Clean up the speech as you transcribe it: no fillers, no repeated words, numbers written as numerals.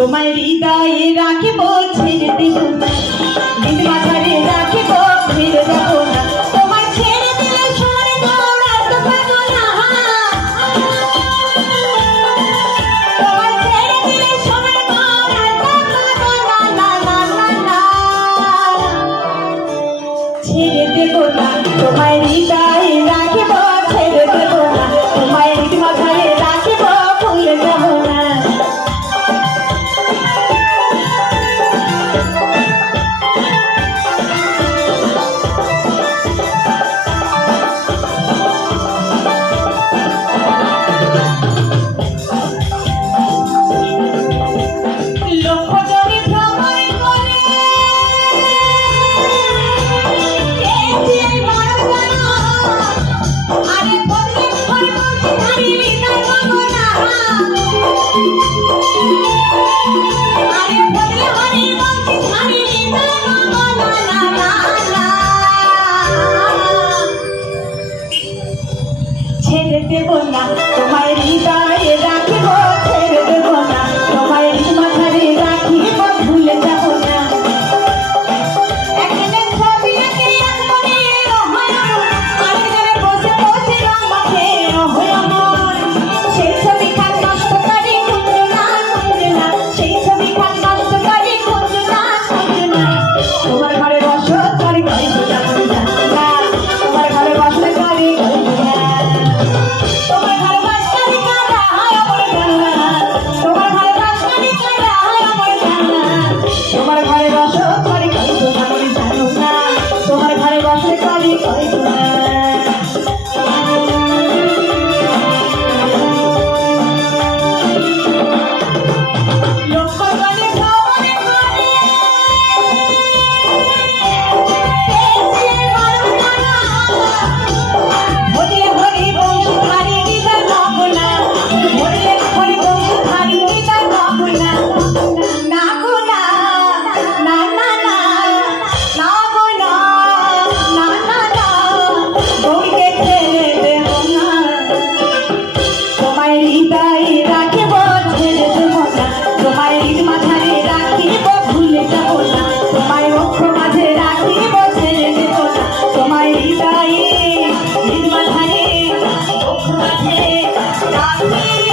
তোমায় হৃদয়ে রাখিব ছেড়ে দেব না, দিন মাথারে রাখিব ফিরে যাব না। তোমায় ছেড়ে দিলে সরে দৌড়াতে পারবো না, তোমায় ছেড়ে দিলে সরে দৌড়াতে পারবো না, না না না না, ছেড়ে দেব না। তোমায় হৃদয়ে রাখিব ছেড়ে দেব না, তোমায় দিন মাথারে রাখিব ভুলে যাব না। ছেড়ে দেব না, তোমায় হৃদয়ে রাখিব ছেড়ে দেব না, তোমায় মাথারে রাখিব ভুলে যাব না। একদিনের ছবি এঁকে আনমনে হয় আরেকজনে বসে বসে রং মাখে হয় আমার, সেই ছবি খান নষ্ট করে খুঁজো না খুঁজো না, সেই ছবি খান নষ্ট করে খুঁজো না খুঁজো না। তোমার ঘরে বসো করে করে যাব না, তোমার ঘরে বসলে করে করবো না, তোমার ঘরে বাসকারি কাটা হয় আমার জানা, তোমার ঘরে বাসকারি কাটা হয় আমার জানা। তোমার ঘরে বসো করে করবো না করে জানো না, তোমার ঘরে বসলে করে করবো না। লক্ষ্য করে ভ্রমণে করে হরিলে হরি বংশধারী হৃদয় নবনা, হরিলে হরি বংশধারী হৃদয় নবনা, না গো না, না না না, না গো না, না না না, গৌরীকে ছেড়ে দেব না। তোমায় হৃদয়ে রাখিব ছেড়ে দেব না, তোমায় মাথারে রাখিব ভুলে যাব না, তোমায় অক্ষ মাঝে রাখিব ছেড়ে দেব না, তোমায় হৃদয়ে মাথারে অক্ষ মাঝে রাখিব।